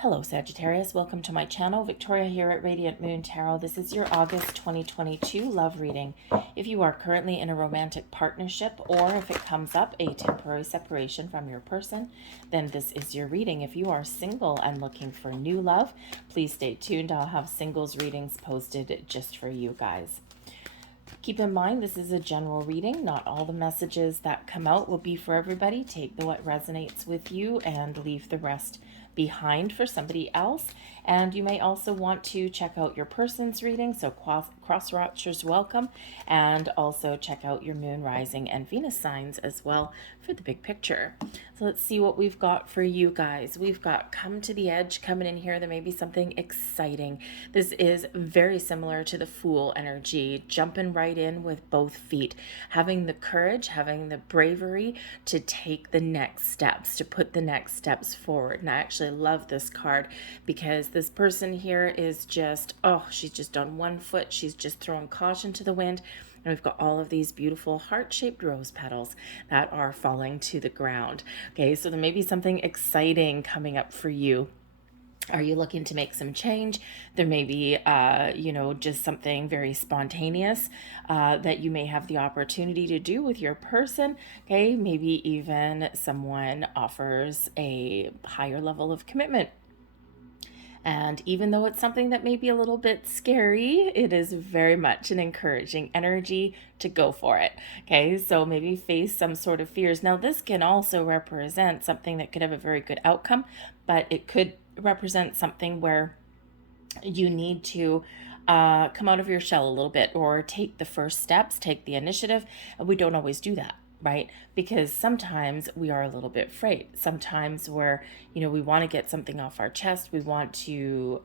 Hello Sagittarius, welcome to my channel. Victoria here at Radiant Moon Tarot. This is your August 2022 love reading. If you are currently in a romantic partnership or if it comes up a temporary separation from your person, then this is your reading. If you are single and looking for new love, please stay tuned. I'll have singles readings posted just for you guys. Keep in mind, this is a general reading. Not all the messages that come out will be for everybody. Take what resonates with you and leave the rest behind for somebody else. And you may also want to check out your person's reading, so cross watchers welcome, and also check out your moon, rising, and Venus signs as well for the big picture. So let's see what we've got for you guys. We've got come to the edge coming in here. There may be something exciting. This is very similar to the Fool energy, jumping right in with both feet, having the courage, having the bravery to take the next steps, to put the next steps forward. And I actually love this card because this person here is just, she's just on one foot. She's just throwing caution to the wind. And we've got all of these beautiful heart-shaped rose petals that are falling to the ground. Okay, so there may be something exciting coming up for you. Are you looking to make some change? There may be, just something very spontaneous that you may have the opportunity to do with your person. Okay, maybe even someone offers a higher level of commitment. And even though it's something that may be a little bit scary, it is very much an encouraging energy to go for it. Okay, so maybe face some sort of fears. Now, this can also represent something that could have a very good outcome, but it could represent something where you need to come out of your shell a little bit or take the first steps, take the initiative. And we don't always do that, right? Because sometimes we are a little bit afraid. Sometimes we want to get something off our chest. We want to,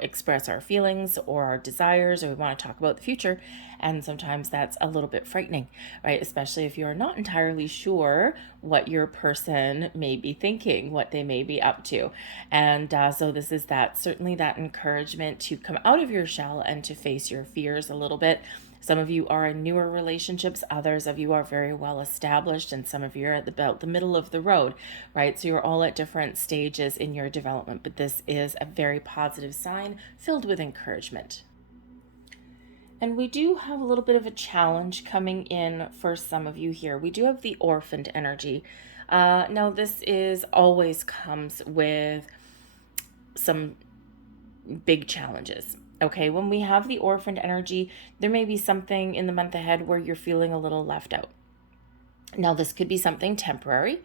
express our feelings or our desires, or we want to talk about the future. And sometimes that's a little bit frightening, right? Especially if you're not entirely sure what your person may be thinking, what they may be up to. And so this is certainly that encouragement to come out of your shell and to face your fears a little bit. Some of you are in newer relationships, others of you are very well established, and some of you are at about the middle of the road, right? So you're all at different stages in your development, but this is a very positive sign filled with encouragement. And we do have a little bit of a challenge coming in for some of you here. We do have the orphaned energy. Now, this always comes with some big challenges. Okay, when we have the orphaned energy, there may be something in the month ahead where you're feeling a little left out. Now, this could be something temporary.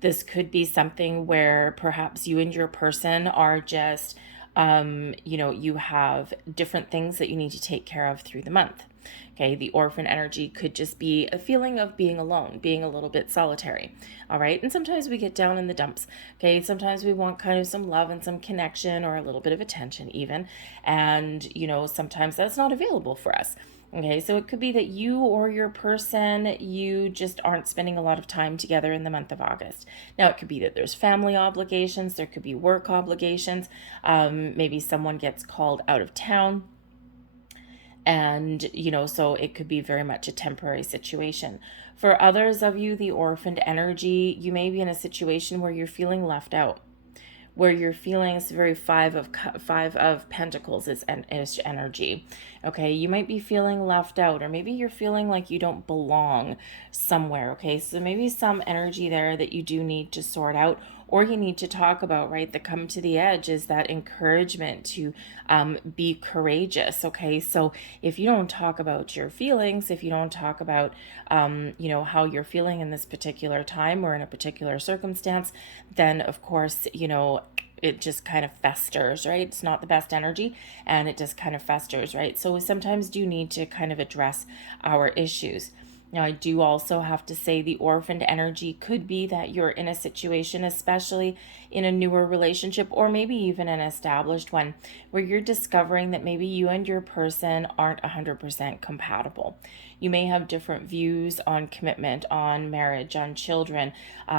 This could be something where perhaps you and your person are just, you have different things that you need to take care of through the month. Okay, the orphan energy could just be a feeling of being alone, being a little bit solitary. All right, and sometimes we get down in the dumps. Okay, sometimes we want kind of some love and some connection or a little bit of attention even. And, sometimes that's not available for us. Okay, so it could be that you or your person, you just aren't spending a lot of time together in the month of August. Now, it could be that there's family obligations, there could be work obligations, maybe someone gets called out of town. And, so it could be very much a temporary situation. For others of you, the orphaned energy, you may be in a situation where you're feeling left out, where you're feeling it's very five of pentacles is energy. Okay, you might be feeling left out, or maybe you're feeling like you don't belong somewhere. Okay, so maybe some energy there that you do need to sort out, or you need to talk about, right? The come to the edge is that encouragement to be courageous. Okay, so if you don't talk about your feelings, if you don't talk about how you're feeling in this particular time or in a particular circumstance, then of course it just kind of festers, right? It's not the best energy and it just kind of festers, right? So we sometimes do need to kind of address our issues. Now, I do also have to say the orphaned energy could be that you're in a situation, especially in a newer relationship or maybe even an established one, where you're discovering that maybe you and your person aren't 100% compatible. You may have different views on commitment, on marriage, on children.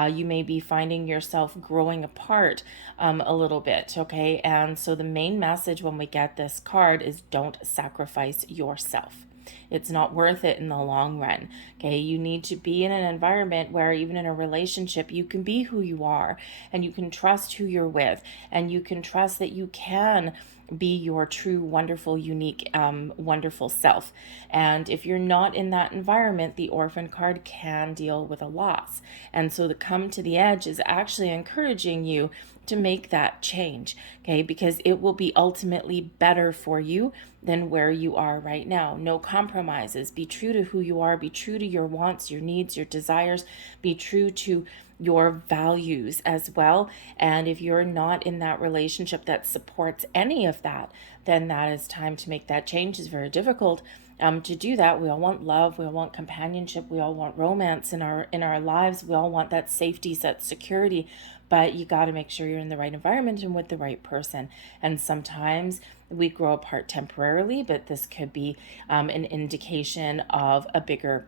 You may be finding yourself growing apart a little bit, okay? And so the main message when we get this card is don't sacrifice yourself. It's not worth it in the long run. Okay, you need to be in an environment where even in a relationship, you can be who you are and you can trust who you're with, and you can trust that you can be your true, wonderful, unique, wonderful self. And if you're not in that environment, the orphan card can deal with a loss. And so the come to the edge is actually encouraging you to make that change, okay? Because it will be ultimately better for you than where you are right now. No compromises. Be true to who you are. Be true to your wants, your needs, your desires. Be true to your values as well. And if you're not in that relationship that supports any of that, then that is time to make that change. It's very difficult to do that. We all want love, we all want companionship, we all want romance in our lives. We all want that safety, that security, but you got to make sure you're in the right environment and with the right person. And sometimes we grow apart temporarily, but this could be an indication of a bigger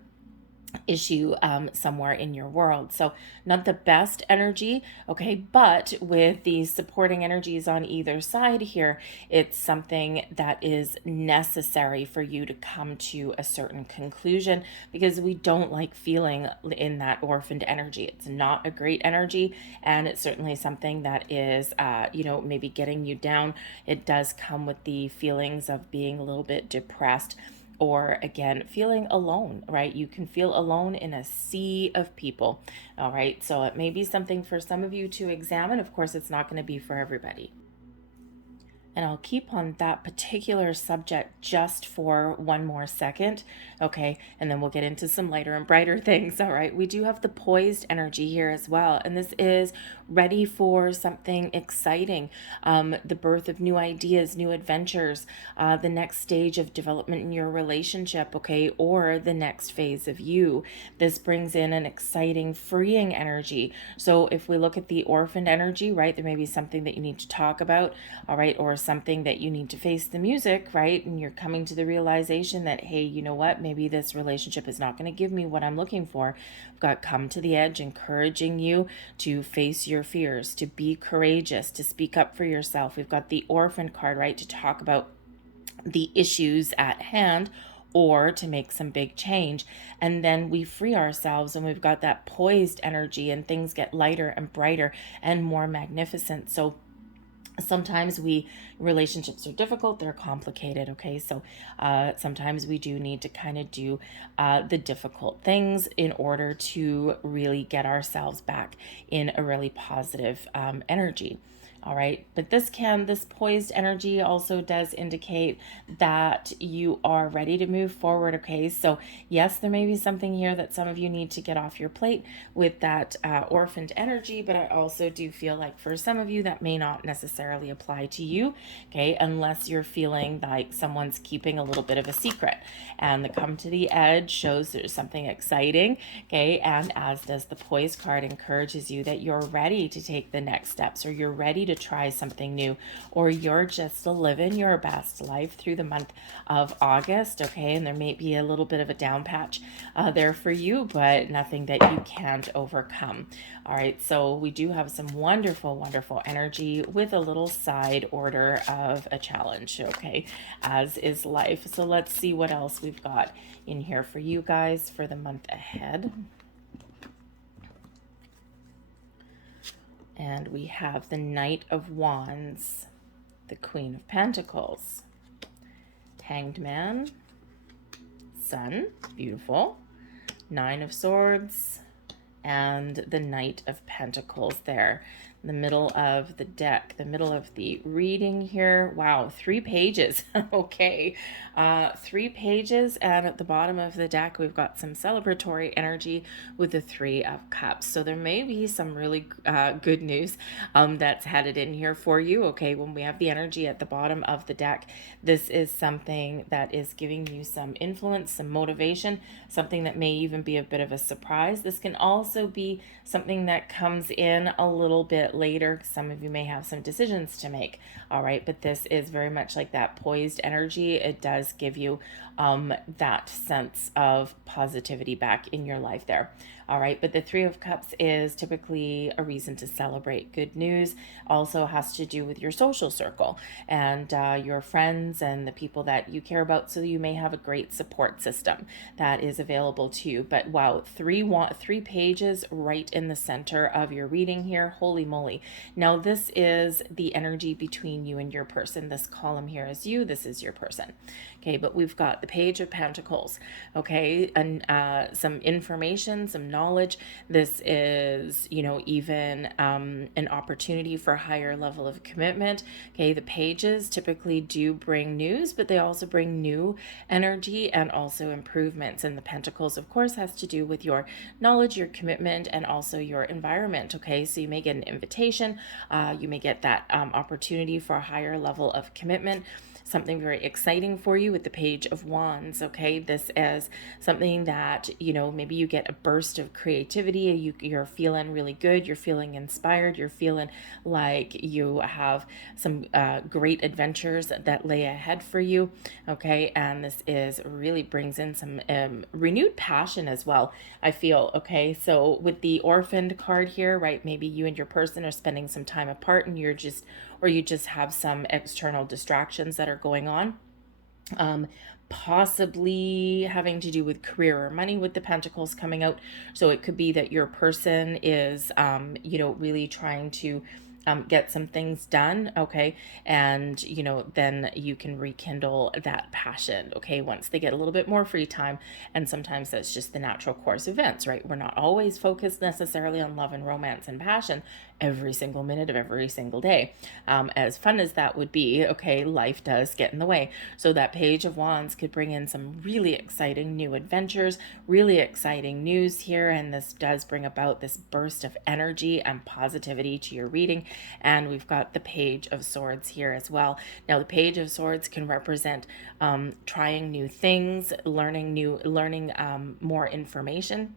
issue somewhere in your world. So not the best energy, okay, but with these supporting energies on either side here, it's something that is necessary for you to come to a certain conclusion, because we don't like feeling in that orphaned energy. It's not a great energy, and it's certainly something that is maybe getting you down. It does come with the feelings of being a little bit depressed, or again, feeling alone, right? You can feel alone in a sea of people, all right? So it may be something for some of you to examine. Of course, it's not going to be for everybody. And I'll keep on that particular subject just for one more second, okay? And then we'll get into some lighter and brighter things, all right? We do have the poised energy here as well. And this is ready for something exciting, the birth of new ideas, new adventures, the next stage of development in your relationship, okay? Or the next phase of you. This brings in an exciting, freeing energy. So if we look at the orphaned energy, right, there may be something that you need to talk about, all right? Or something that you need to face the music, right? And you're coming to the realization that, hey, you know what? Maybe this relationship is not going to give me what I'm looking for. I've got come to the edge, encouraging you to face your fears, to be courageous, to speak up for yourself. We've got the orphan card, right? To talk about the issues at hand, or to make some big change. And then we free ourselves, and we've got that poised energy, and things get lighter and brighter and more magnificent. So sometimes relationships are difficult, they're complicated, okay? So sometimes we do need to kind of do the difficult things in order to really get ourselves back in a really positive energy. All right, but this poised energy also does indicate that you are ready to move forward, okay? So yes, there may be something here that some of you need to get off your plate with that orphaned energy, but I also do feel like for some of you that may not necessarily apply to you, okay? Unless you're feeling like someone's keeping a little bit of a secret. And the come to the edge shows there's something exciting, okay? And as does the poise card, encourages you that you're ready to take the next steps, or you're ready to try something new, or you're just living your best life through the month of August, okay? And there may be a little bit of a down patch there for you, but nothing that you can't overcome. All right, so we do have some wonderful, wonderful energy with a little side order of a challenge, okay, as is life. So let's see what else we've got in here for you guys for the month ahead. And we have the Knight of Wands, the Queen of Pentacles, Hanged Man, Sun, beautiful, Nine of Swords, and the Knight of Pentacles there. In the middle of the deck, the middle of the reading here. Wow, 3 pages. Okay, 3 pages, and at the bottom of the deck we've got some celebratory energy with the 3 of Cups. So there may be some really good news that's headed in here for you. Okay, when we have the energy at the bottom of the deck, this is something that is giving you some influence, some motivation, something that may even be a bit of a surprise. This can also be something that comes in a little bit later. Some of you may have some decisions to make, all right, but this is very much like that poised energy. It does give you that sense of positivity back in your life there. All right, but the Three of Cups is typically a reason to celebrate good news. Also has to do with your social circle and your friends and the people that you care about. So you may have a great support system that is available to you. But wow, three pages right in the center of your reading here. Holy moly! Now this is the energy between you and your person. This column here is you. This is your person. Okay, but we've got the Page of Pentacles. Okay, and some information, some knowledge. This is, even an opportunity for a higher level of commitment. Okay, the pages typically do bring news, but they also bring new energy and also improvements. And the Pentacles, of course, has to do with your knowledge, your commitment, and also your environment. Okay, so you may get an invitation, you may get that opportunity for a higher level of commitment. Something very exciting for you with the Page of Wands. Okay, this is something that, maybe you get a burst of creativity. You're feeling really good. You're feeling inspired. You're feeling like you have some great adventures that lay ahead for you. Okay, and this really brings in some renewed passion as well, I feel. Okay, so with the Orphaned card here, right, maybe you and your person are spending some time apart and you just have some external distractions that are going on. Possibly having to do with career or money with the Pentacles coming out. So it could be that your person is, really trying to get some things done. Okay. And, then you can rekindle that passion. Okay. Once they get a little bit more free time. And sometimes that's just the natural course of events, right? We're not always focused necessarily on love and romance and passion every single minute of every single day. As fun as that would be, okay, life does get in the way. So that Page of Wands could bring in some really exciting new adventures, really exciting news here. And this does bring about this burst of energy and positivity to your reading. And we've got the Page of Swords here as well. Now, the Page of Swords can represent trying new things, learning more information.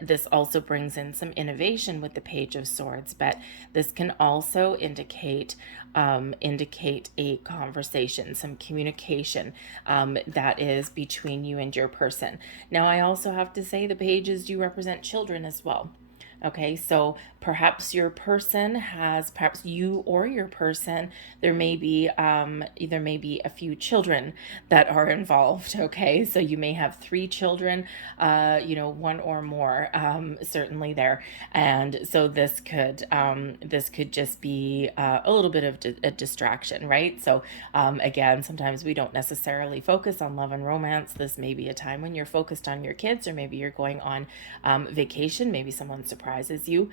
This also brings in some innovation with the Page of Swords, but this can also indicate a conversation, some communication that is between you and your person. Now, I also have to say the pages do represent children as well. Okay, so perhaps you or your person, there may be a few children that are involved. Okay, so you may have 3 children, one or more, certainly there, and so this could just be a little bit of a distraction, right? So again, sometimes we don't necessarily focus on love and romance. This may be a time when you're focused on your kids, or maybe you're going on vacation. Maybe someone surprises you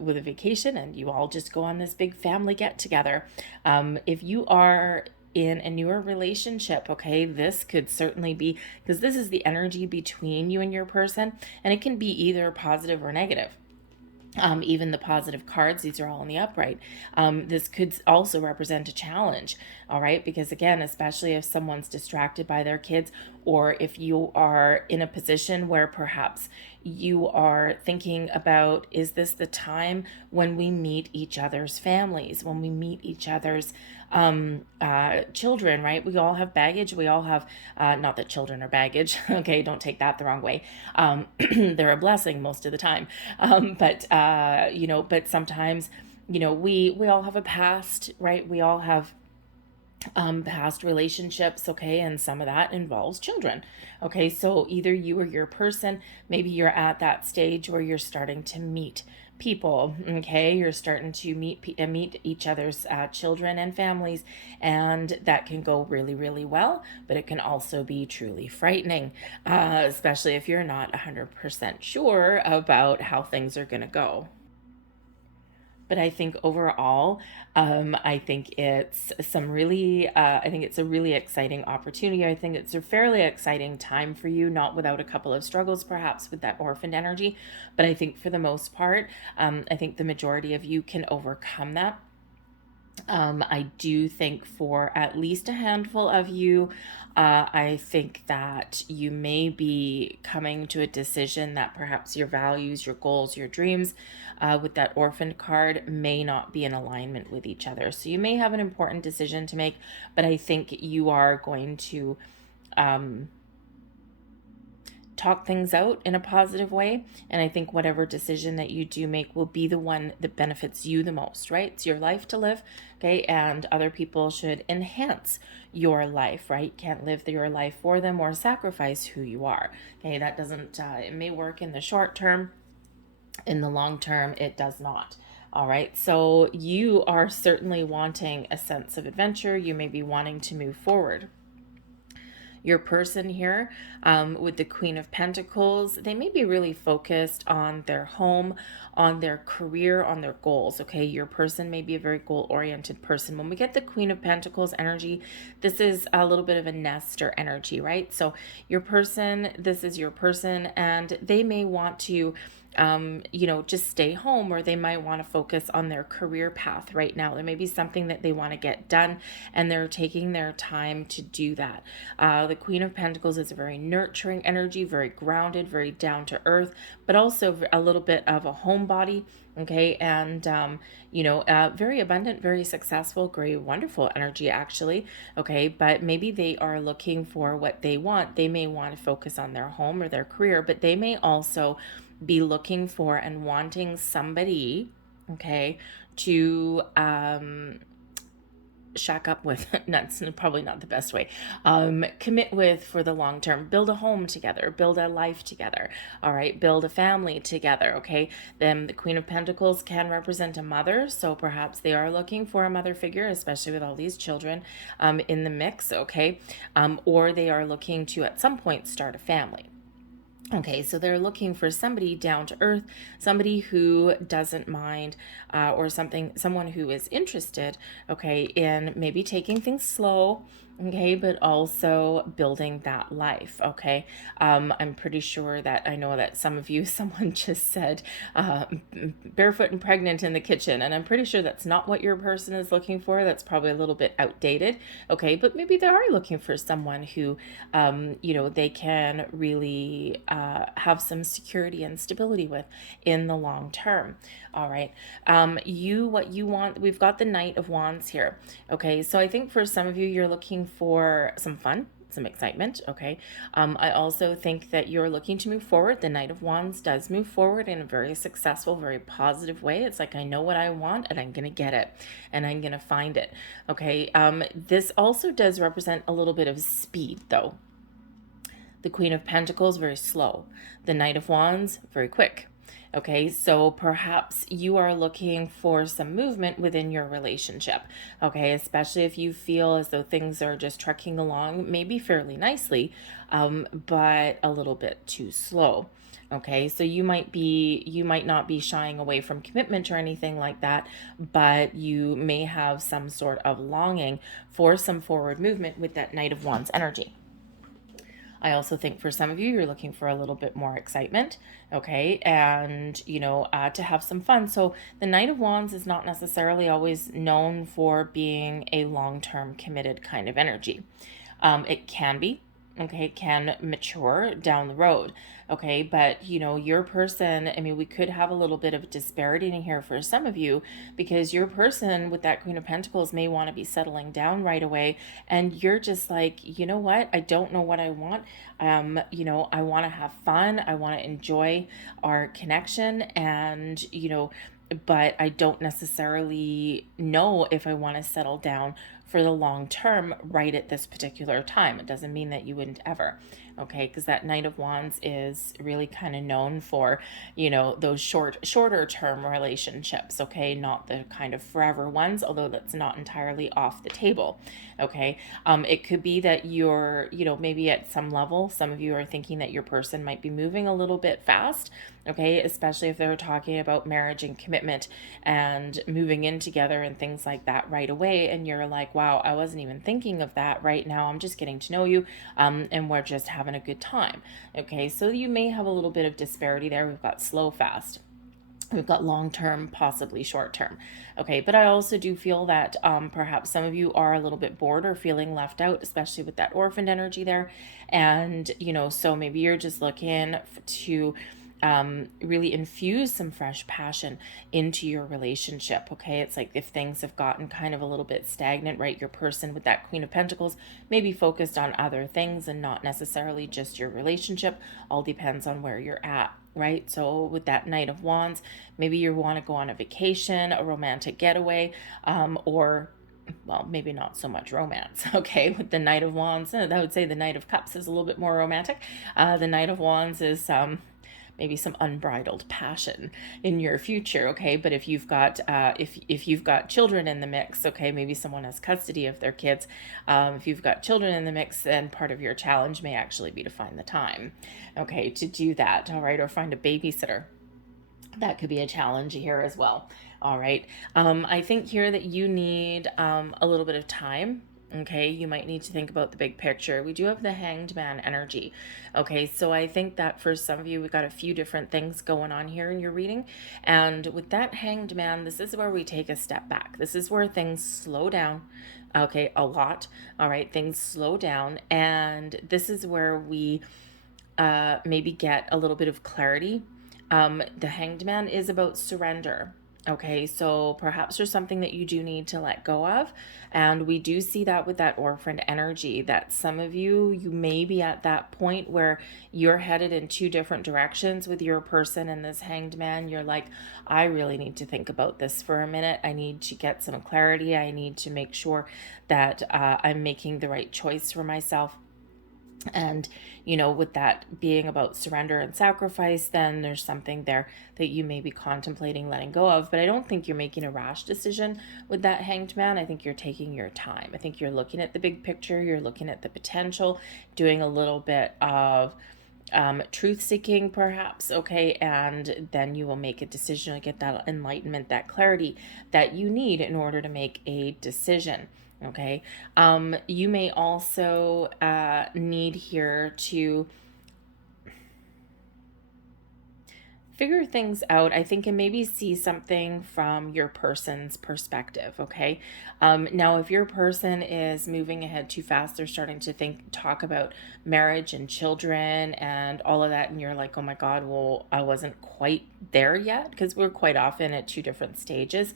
with a vacation and you all just go on this big family get together. If you are in a newer relationship, okay, this could certainly be, because this is the energy between you and your person, and it can be either positive or negative. Even the positive cards, these are all in the upright. This could also represent a challenge, all right? Because again, especially if someone's distracted by their kids, or if you are in a position where perhaps you are thinking about, is this the time when we meet each other's families, when we meet each other's children, right? We all have baggage. We all have, not that children are baggage. Okay. Don't take that the wrong way. They're a blessing most of the time. But sometimes, we all have a past, right? We all have past relationships, okay, and some of that involves children. Okay, so either you or your person, maybe you're at that stage where you're starting to meet people. Okay, you're starting to meet each other's children and families, and that can go really, really well, but it can also be truly frightening, especially if you're not 100% sure about how things are going to go. But I think overall, I think it's a really exciting opportunity. I think it's a fairly exciting time for you, not without a couple of struggles, perhaps with that orphaned energy. But I think for the most part, I think the majority of you can overcome that. I do think for at least a handful of you, I think that you may be coming to a decision that perhaps your values, your goals, your dreams with that orphan card may not be in alignment with each other. So you may have an important decision to make, but I think you are going to talk things out in a positive way. And I think whatever decision that you do make will be the one that benefits you the most, right? It's your life to live, okay? And other people should enhance your life, right? You can't live your life for them or sacrifice who you are, okay? That doesn't, it may work in the short term. In the long term, it does not. All right, so you are certainly wanting a sense of adventure. You may be wanting to move forward. Your person here with the Queen of Pentacles, they may be really focused on their home, on their career, on their goals. Okay, your person may be a very goal-oriented person. When we get the Queen of Pentacles energy, this is a little bit of a nester energy, right? So your person, this is your person, and they may want to just stay home, or they might want to focus on their career path right now. There may be something that they want to get done, and they're taking their time to do that. The Queen of Pentacles is a very nurturing energy, very grounded, very down to earth, but also a little bit of a homebody. Okay, and very abundant, very successful, great, wonderful energy, actually. Okay, but maybe they are looking for what they want. They may want to focus on their home or their career, but they may also be looking for and wanting somebody, okay, to shack up with. That's probably not the best way. Commit with for the long term. Build a home together. Build a life together. All right. Build a family together. Okay. Then the Queen of Pentacles can represent a mother, so perhaps they are looking for a mother figure, especially with all these children in the mix. Okay. Or they are looking to at some point start a family. Okay, so they're looking for somebody down to earth, somebody who doesn't mind, or someone who is interested, okay, in maybe taking things slow, okay, but also building that life, okay. I'm pretty sure that I know that some of you, someone just said barefoot and pregnant in the kitchen, and I'm pretty sure that's not what your person is looking for. That's probably a little bit outdated, okay, but maybe they are looking for someone who, they can really have some security and stability with in the long term. All right. What you want, we've got the Knight of Wands here. Okay. So I think for some of you, you're looking for some fun, some excitement. Okay. I also think that you're looking to move forward. The Knight of Wands does move forward in a very successful, very positive way. It's like, I know what I want and I'm going to get it and I'm going to find it. Okay. This also does represent a little bit of speed, though. The Queen of Pentacles, very slow. The Knight of Wands, very quick. Okay, so perhaps you are looking for some movement within your relationship. Okay, especially if you feel as though things are just trucking along, maybe fairly nicely, but a little bit too slow. Okay, so you might not be shying away from commitment or anything like that, but you may have some sort of longing for some forward movement with that Knight of Wands energy. I also think for some of you, you're looking for a little bit more excitement, okay, and, to have some fun. So the Knight of Wands is not necessarily always known for being a long-term committed kind of energy. It can be, okay, can mature down the road, okay, but your person, I mean, we could have a little bit of disparity in here for some of you, because your person with that Queen of Pentacles may want to be settling down right away, and you're just like, you know what, I don't know what I want. I want to have fun, I want to enjoy our connection, and but I don't necessarily know if I want to settle down for the long term right at this particular time. It doesn't mean that you wouldn't ever, okay? Because that Knight of Wands is really kind of known for, those shorter term relationships, okay? Not the kind of forever ones, although that's not entirely off the table, okay? It could be that you're, maybe at some level, some of you are thinking that your person might be moving a little bit fast, okay? Especially if they're talking about marriage and commitment and moving in together and things like that right away, and you're like, wow, I wasn't even thinking of that right now. I'm just getting to know you, and we're just having a good time. Okay, so you may have a little bit of disparity there. We've got slow, fast. We've got long-term, possibly short-term. Okay, but I also do feel that perhaps some of you are a little bit bored or feeling left out, especially with that orphaned energy there. And, so maybe you're just looking to really infuse some fresh passion into your relationship. Okay, it's like if things have gotten kind of a little bit stagnant, right? Your person with that Queen of Pentacles may be focused on other things and not necessarily just your relationship. All depends on where you're at, right? So with that Knight of Wands, maybe you want to go on a vacation, a romantic getaway, or well, maybe not so much romance. Okay, with the Knight of Wands, I would say the Knight of Cups is a little bit more romantic. The Knight of Wands is maybe some unbridled passion in your future. Okay, but if you've got if you've got children in the mix, okay, maybe someone has custody of their kids. If you've got children in the mix, then part of your challenge may actually be to find the time, okay, to do that. All right, or find a babysitter. That could be a challenge here as well. All right. I think here that you need a little bit of time. Okay, you might need to think about the big picture. We do have the Hanged Man energy. Okay, so I think that for some of you, we've got a few different things going on here in your reading. And with that Hanged Man, this is where we take a step back. This is where things slow down. Okay, a lot. All right, things slow down. And this is where we maybe get a little bit of clarity. The Hanged Man is about surrender. Okay, so perhaps there's something that you do need to let go of. And we do see that with that orphaned energy, that some of you may be at that point where you're headed in two different directions with your person and this Hanged Man. You're like, I really need to think about this for a minute. I need to get some clarity. I need to make sure that I'm making the right choice for myself. And, with that being about surrender and sacrifice, then there's something there that you may be contemplating letting go of. But I don't think you're making a rash decision with that Hanged Man. I think you're taking your time. I think you're looking at the big picture. You're looking at the potential, doing a little bit of truth seeking perhaps. Okay, and then you will make a decision to get that enlightenment, that clarity that you need in order to make a decision. Okay, you may also need here to figure things out, I think, and maybe see something from your person's perspective. Okay, now if your person is moving ahead too fast, they're starting to talk about marriage and children and all of that, and you're like, oh my god, well, I wasn't quite there yet, because we're quite often at two different stages.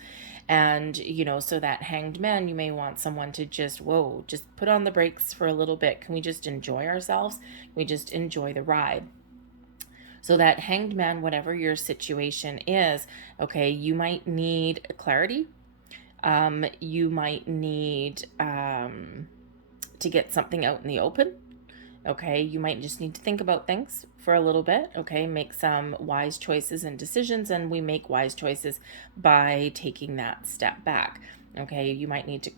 And so that Hanged Man, you may want someone to just put on the brakes for a little bit. Can we just enjoy ourselves? Can we just enjoy the ride? So that Hanged Man, whatever your situation is, okay, you might need clarity. You might need to get something out in the open. Okay, you might just need to think about things for a little bit. Okay, make some wise choices and decisions, and we make wise choices by taking that step back. Okay, you might need to,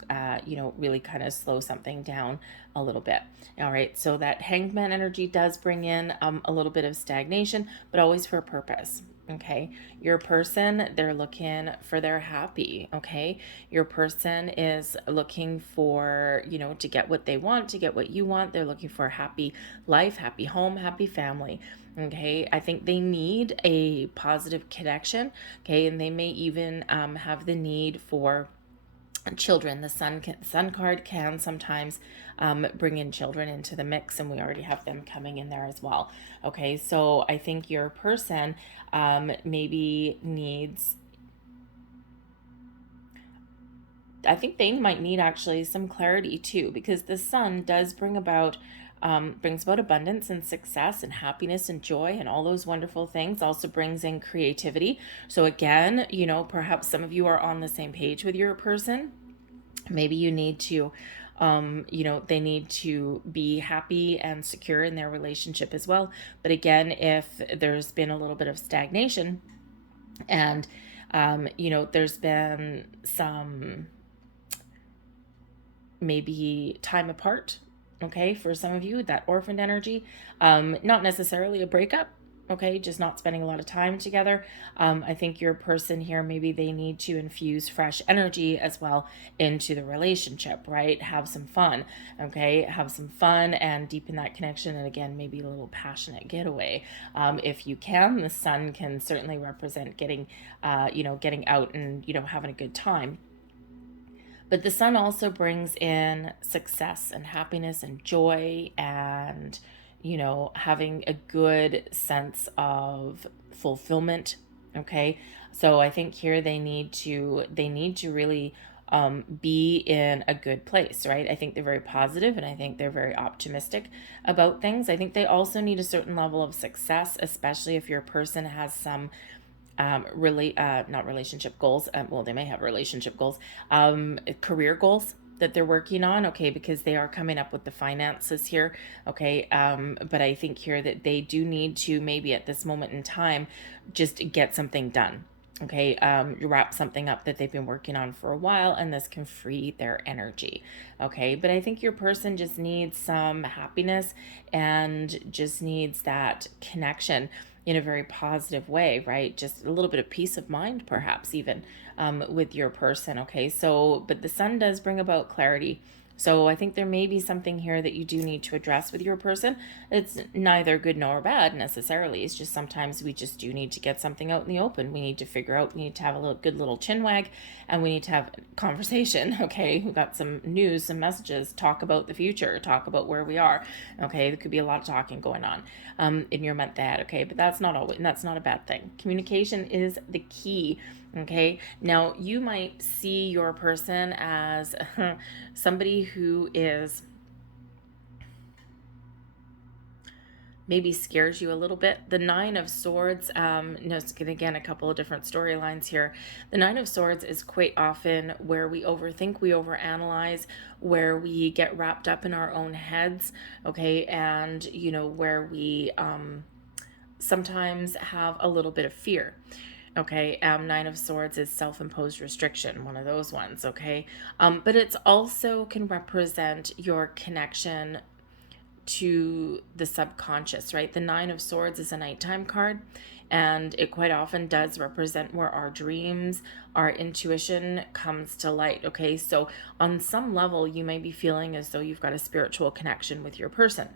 really kind of slow something down a little bit. All right, so that Hanged Man energy does bring in a little bit of stagnation, but always for a purpose. Okay, your person, they're looking for their happy. Okay, your person is looking for, to get what they want, to get what you want. They're looking for a happy life, happy home, happy family. Okay, I think they need a positive connection. Okay, and they may even have the need for children. The sun card can sometimes bring in children into the mix, and we already have them coming in there as well. Okay, so I think your person maybe needs, I think they might need actually some clarity too, because the sun does brings about abundance and success and happiness and joy and all those wonderful things. Also brings in creativity. So again, perhaps some of you are on the same page with your person. Maybe you need to, they need to be happy and secure in their relationship as well. But again, if there's been a little bit of stagnation and, there's been some maybe time apart, okay, for some of you, that orphaned energy, not necessarily a breakup, Okay, just not spending a lot of time together. I think your person here, maybe they need to infuse fresh energy as well into the relationship, right? Have some fun, okay? Have some fun and deepen that connection. And again, maybe a little passionate getaway. If you can, the sun can certainly represent getting, getting out and, having a good time. But the sun also brings in success and happiness and joy and, having a good sense of fulfillment. Okay. So I think here they need to really be in a good place, right? I think they're very positive and I think they're very optimistic about things. I think they also need a certain level of success, especially if your person has some not relationship goals. Well, they may have relationship goals, career goals that they're working on. Okay, because they are coming up with the finances here. Okay, but I think here that they do need to maybe at this moment in time just get something done. Okay, wrap something up that they've been working on for a while, and this can free their energy. Okay, but I think your person just needs some happiness and just needs that connection in a very positive way, right? Just a little bit of peace of mind, perhaps even with your person. Okay, so, but the sun does bring about clarity. So I think there may be something here that you do need to address with your person. It's neither good nor bad necessarily. It's just sometimes we just do need to get something out in the open. We need to figure out, we need to have a good little chin wag, and we need to have conversation. Okay, we got some news, some messages, talk about the future, talk about where we are. Okay, there could be a lot of talking going on in your month ahead. Okay, but that's not always, that's not a bad thing. Communication is the key. Okay, now you might see your person as somebody who is maybe scares you a little bit. The Nine of Swords, again, a couple of different storylines here. The Nine of Swords is quite often where we overthink, we overanalyze, where we get wrapped up in our own heads, okay, and, where we sometimes have a little bit of fear. Okay, Nine of Swords is self-imposed restriction, one of those ones, okay? But it's also can represent your connection to the subconscious, right? The Nine of Swords is a nighttime card, and it quite often does represent where our dreams, our intuition comes to light, okay? So on some level, you may be feeling as though you've got a spiritual connection with your person.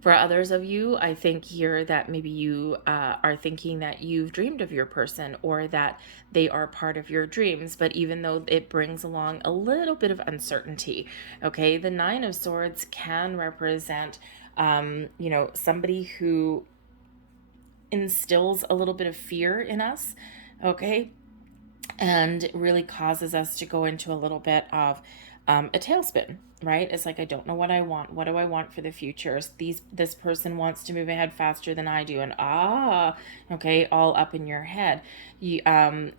For others of you, I think here that maybe you are thinking that you've dreamed of your person or that they are part of your dreams, but even though it brings along a little bit of uncertainty, okay, the Nine of Swords can represent, somebody who instills a little bit of fear in us, okay, and really causes us to go into a little bit of a tailspin, right? It's like, I don't know what I want. What do I want for the future? This person wants to move ahead faster than I do. And okay, all up in your head.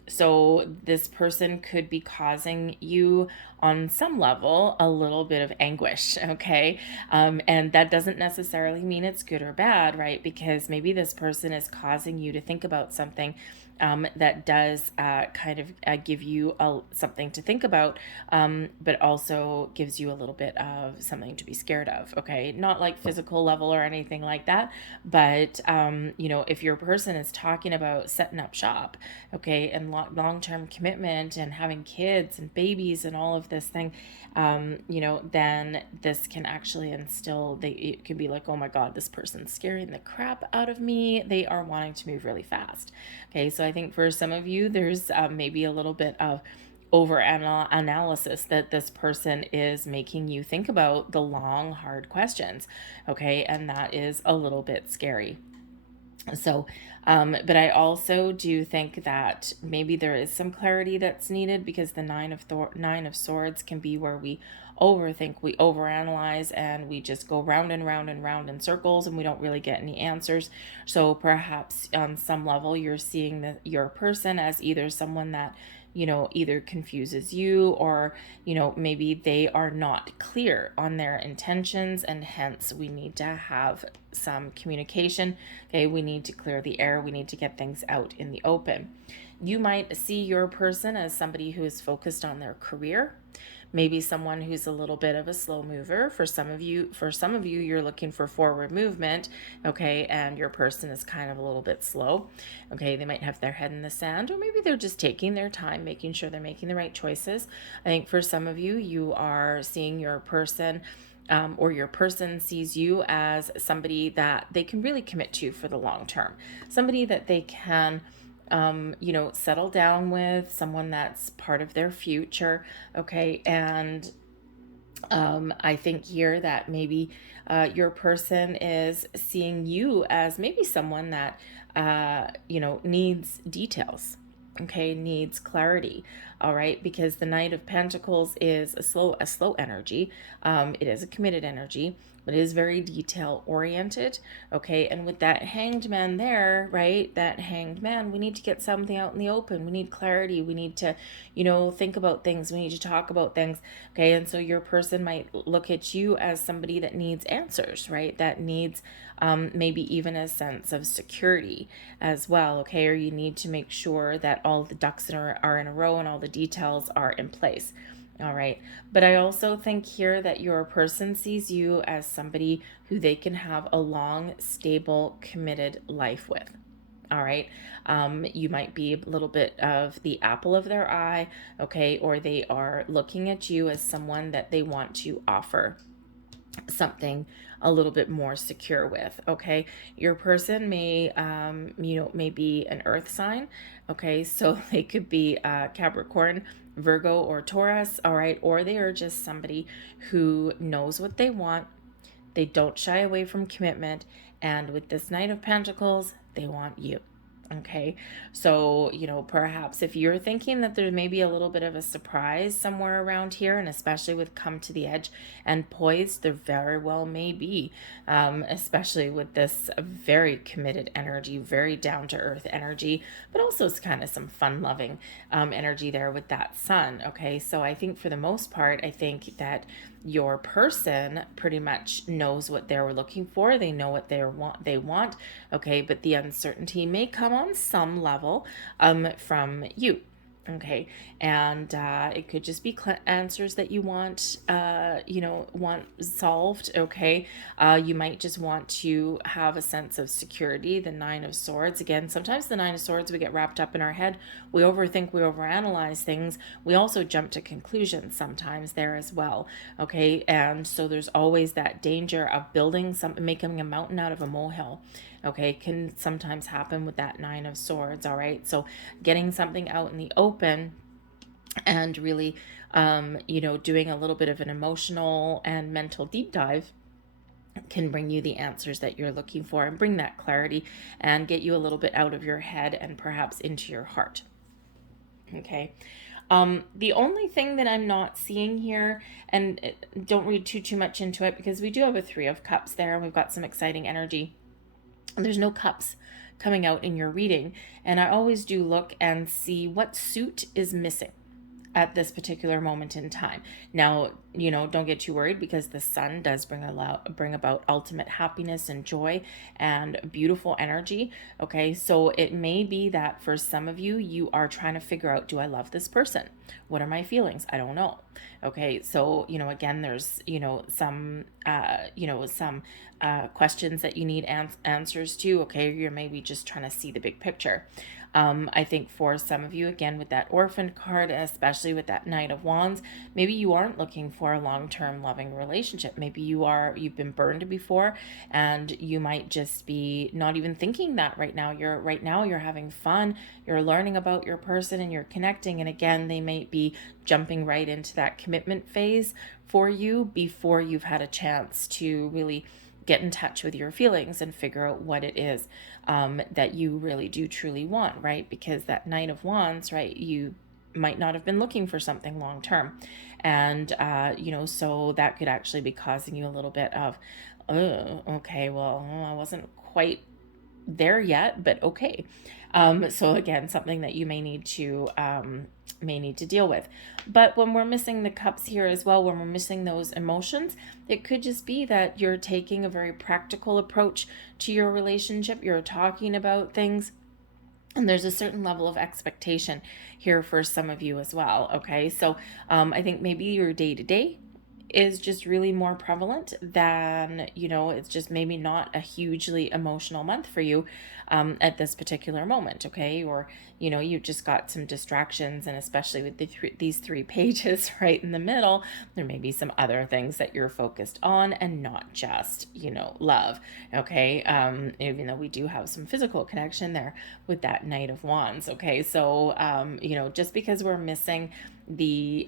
So this person could be causing you on some level a little bit of anguish, okay? And that doesn't necessarily mean it's good or bad, right? Because maybe this person is causing you to think about something that does kind of give you something to think about, but also gives you a little bit of something to be scared of, okay? Not like physical level or anything like that, but, if your person is talking about setting up shop, okay, and long-term commitment and having kids and babies and all of this thing, then this can actually instill, it could be like, oh my God, this person's scaring the crap out of me. They are wanting to move really fast. Okay, so I think for some of you, there's maybe a little bit of over analysis that this person is making you think about the long, hard questions. Okay, and that is a little bit scary. So, but I also do think that maybe there is some clarity that's needed, because the Nine of Swords can be where we overthink, we overanalyze, and we just go round and round and round in circles, and we don't really get any answers. So perhaps on some level, you're seeing your person as either someone that either confuses you, or, maybe they are not clear on their intentions, and hence we need to have some communication. Okay, we need to clear the air. We need to get things out in the open. You might see your person as somebody who is focused on their career. maybe someone who's a little bit of a slow mover. For some of you, you're looking for forward movement, okay, and your person is kind of a little bit slow, okay. They might have their head in the sand, or maybe they're just taking their time, making sure they're making the right choices. I think for some of you, you are seeing your person, or your person sees you as somebody that they can really commit to for the long term, somebody that they can settle down with, someone that's part of their future, okay. And I think here that maybe your person is seeing you as maybe someone that needs details, okay, needs clarity. All right, because the Knight of Pentacles is a slow energy. It is a committed energy, but it is very detail oriented, okay. And with that Hanged Man there, right, that Hanged Man, we need to get something out in the open. We need clarity. We need to think about things. We need to talk about things, okay. And so your person might look at you as somebody that needs answers, right, that needs maybe even a sense of security as well, okay. Or you need to make sure that all the ducks are in a row and all the details are in place. All right. But I also think here that your person sees you as somebody who they can have a long, stable, committed life with. All right. You might be a little bit of the apple of their eye, okay, or they are looking at you as someone that they want to offer something a little bit more secure with, okay. Your person may may be an earth sign, okay, so they could be Capricorn, Virgo, or Taurus, all right, or they are just somebody who knows what they want. They don't shy away from commitment, and with this Knight of Pentacles, they want you. Okay, so, perhaps if you're thinking that there may be a little bit of a surprise somewhere around here, and especially with Come to the Edge and Poised, there very well may be, especially with this very committed energy, very down-to-earth energy, but also it's kind of some fun-loving energy there with that Sun, okay? So I think for the most part, I think that your person pretty much knows what they're looking for. They know what they want, okay, but the uncertainty may come on some level from you, okay. And it could just be answers that you want want solved, okay. You might just want to have a sense of security. The Nine of Swords, again, sometimes the Nine of Swords, we get wrapped up in our head, we overthink, we overanalyze things, we also jump to conclusions sometimes there as well, okay. And so there's always that danger of making a mountain out of a molehill, okay, can sometimes happen with that Nine of Swords, all right. So getting something out in the open and really doing a little bit of an emotional and mental deep dive can bring you the answers that you're looking for and bring that clarity and get you a little bit out of your head and perhaps into your heart, okay. The only thing that I'm not seeing here, and don't read too much into it, because we do have a Three of Cups there and we've got some exciting energy. There's no cups coming out in your reading, and I always do look and see what suit is missing at this particular moment in time. Now, don't get too worried, because the Sun does bring about ultimate happiness and joy and beautiful energy, okay. So it may be that for some of you, you are trying to figure out, do I love this person? What are my feelings? I don't know, okay. So again, there's some questions that you need answers to, okay. You're maybe just trying to see the big picture. I think for some of you, again, with that Orphan card, especially with that Knight of Wands, maybe you aren't looking for a long-term loving relationship. Maybe you've been burned before, and you might just be not even thinking that right now. You're having fun, you're learning about your person, and you're connecting. And again, they might be jumping right into that commitment phase for you before you've had a chance to really get in touch with your feelings and figure out what it is that you really do truly want, right? Because that Knight of Wands, right, you might not have been looking for something long term, and so that could actually be causing you a little bit of, oh, okay, well, I wasn't quite there yet, but okay. So again, something that you may need to deal with. But when we're missing the cups here as well, when we're missing those emotions, it could just be that you're taking a very practical approach to your relationship. You're talking about things And there's a certain level of expectation here for some of you as well. Okay. So I think maybe your day to day is just really more prevalent than, it's just maybe not a hugely emotional month for you at this particular moment, okay? Or, you just got some distractions, and especially with these 3 pages right in the middle, there may be some other things that you're focused on and not just, love, okay? Even though we do have some physical connection there with that Knight of Wands, okay? So, just because we're missing the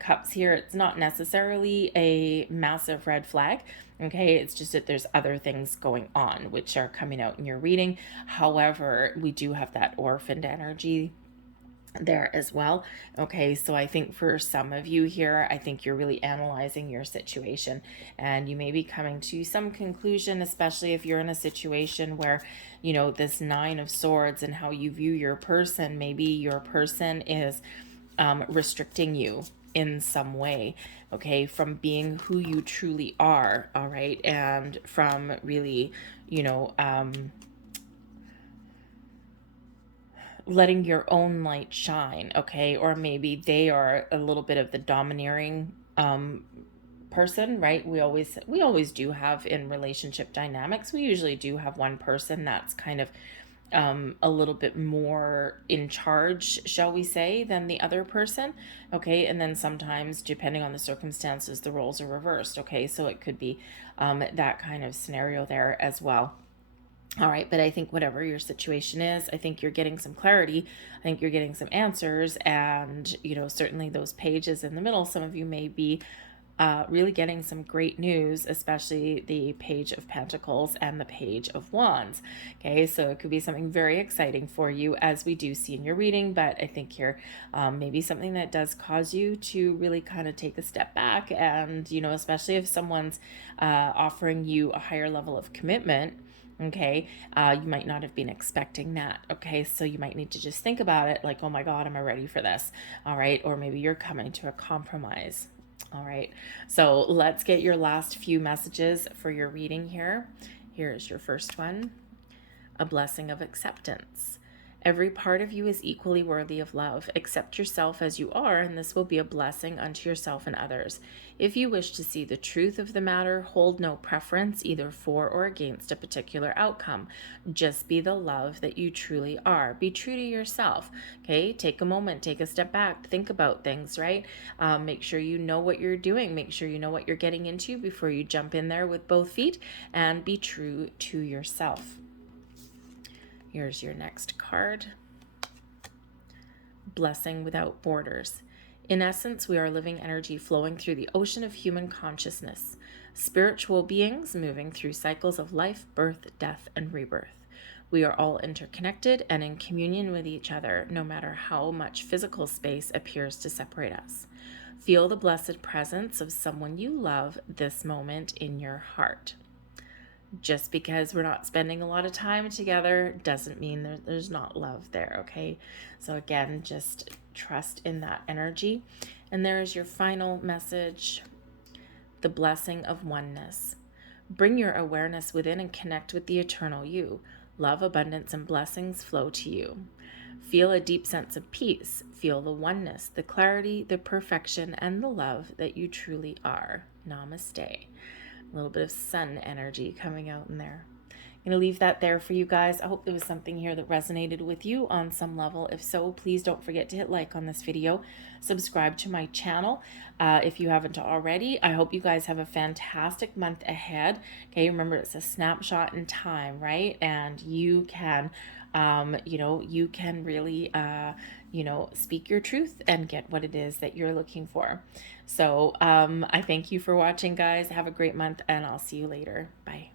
cups here, it's not necessarily a massive red flag. Okay, it's just that there's other things going on which are coming out in your reading. However, we do have that orphaned energy there as well. Okay, so I think for some of you here, I think you're really analyzing your situation, and you may be coming to some conclusion, especially if you're in a situation where, this Nine of Swords and how you view your person, maybe your person is restricting you in some way, okay, from being who you truly are, all right, and from really, letting your own light shine, okay, or maybe they are a little bit of the domineering person, right? We always do have in relationship dynamics, we usually do have one person that's kind of a little bit more in charge, shall we say, than the other person. Okay. And then sometimes, depending on the circumstances, the roles are reversed. Okay. So it could be that kind of scenario there as well. All right. But I think whatever your situation is, I think you're getting some clarity. I think you're getting some answers. And, certainly those pages in the middle, some of you may be really getting some great news, especially the Page of Pentacles and the Page of Wands. Okay, so it could be something very exciting for you, as we do see in your reading, but I think here maybe something that does cause you to really kind of take a step back, and, especially if someone's offering you a higher level of commitment. Okay, you might not have been expecting that. Okay, so you might need to just think about it like, oh my God, am I ready for this? All right, or maybe you're coming to a compromise. All right, so let's get your last few messages for your reading here. Here's your first one. A blessing of acceptance. Every part of you is equally worthy of love. Accept yourself as you are, and this will be a blessing unto yourself and others. If you wish to see the truth of the matter, hold no preference either for or against a particular outcome. Just be the love that you truly are. Be true to yourself. Okay, take a moment, take a step back, think about things, right? Make sure you know what you're doing. Make sure you know what you're getting into before you jump in there with both feet, and be true to yourself. Here's your next card. Blessing without borders. In essence, we are living energy flowing through the ocean of human consciousness, spiritual beings moving through cycles of life, birth, death, and rebirth. We are all interconnected and in communion with each other, no matter how much physical space appears to separate us. Feel the blessed presence of someone you love this moment in your heart. Just because we're not spending a lot of time together doesn't mean there's not love there, okay? So again, just trust in that energy. And there is your final message, the blessing of oneness. Bring your awareness within and connect with the eternal you. Love, abundance, and blessings flow to you. Feel a deep sense of peace. Feel the oneness, the clarity, the perfection, and the love that you truly are. Namaste. A little bit of sun energy coming out in there. I'm going to leave that there for you guys. I hope there was something here that resonated with you on some level. If so, please don't forget to hit like on this video. Subscribe to my channel if you haven't already. I hope you guys have a fantastic month ahead. Okay, remember it's a snapshot in time, right? And you can, you can really, speak your truth and get what it is that you're looking for. So I thank you for watching, guys. Have a great month, and I'll see you later. Bye.